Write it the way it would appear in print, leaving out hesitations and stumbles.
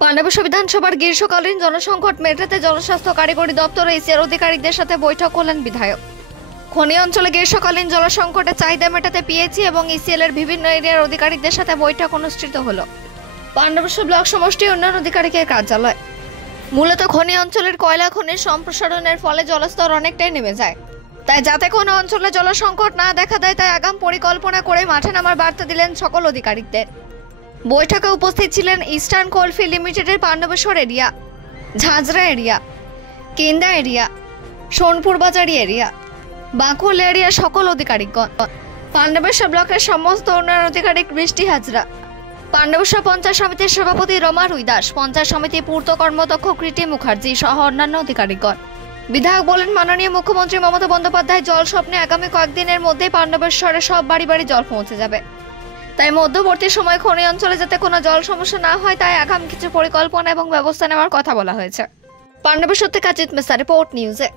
পাণ্ডবেশ্বর বিধানসভার গ্রীষ্মকালীন জনসংকট মেটাতে জনস্বাস্থ্য কারিগরি দপ্তর এসিআর অধিকারীদের সাথে বৈঠক করলেন বিধায়ক। খনি অঞ্চলে গ্রীষ্মকালীন জলসংকটের চাহিদা মেটাতে পিএইচই এবং ইসিএল এর বিভিন্ন এরিয়ার অধিকারীদের সাথে বৈঠক অনুষ্ঠিত হলো পাণ্ডবেশ্বর ব্লক সমষ্টি উন্নয়ন অধিকারিকের কার্যালয়। মূলত খনি অঞ্চলের কয়লা খনির সম্প্রসারণের ফলে জলস্তর অনেকটাই নেমে যায়, তাই যাতে কোনো অঞ্চলে জলসংকট না দেখা দেয় তাই আগাম পরিকল্পনা করে মাঠে নামার বার্তা দিলেন সকল অধিকারীদের। বৈঠকে উপস্থিত ছিলেন ইস্টার্ন কোলফিল্ড লিমিটেডের পাণ্ডবেশ্বর এরিয়া, ঝাঁঝরা এরিয়া, কেন্দা এরিয়া, সোনপুর বাজারি এরিয়া, বাঁকুড় এরিয়া সকল অধিকারিগণ, পাণ্ডবেশ্বর ব্লকের সমস্ত উন্নয়ন আধিকারিক বৃষ্টি হাজরা, পাণ্ডবেশ্বর পঞ্চায়েত সমিতির সভাপতি রমা রুইদাস, পঞ্চায়েত সমিতি পূর্ত কর্মদক্ষ কৃতি মুখার্জি সহ অন্যান্য অধিকারিগণ। বিধায়ক বলেন, মাননীয় মুখ্যমন্ত্রী মমতা বন্দ্যোপাধ্যায় জল স্বপ্নে আগামী কয়েকদিনের মধ্যেই পাণ্ডবেশ্বরে সব বাড়ি বাড়ি জল পৌঁছে যাবে, তাই মধ্যবর্তী সময় খনি অঞ্চলে যাতে কোনো জল সমস্যা না হয় তাই আগাম কিছু পরিকল্পনা এবং ব্যবস্থা নেওয়ার কথা বলা হয়েছে। পাণ্ডবেশ্বর থেকে অজিত মেসা, রিপোর্ট নিউজে।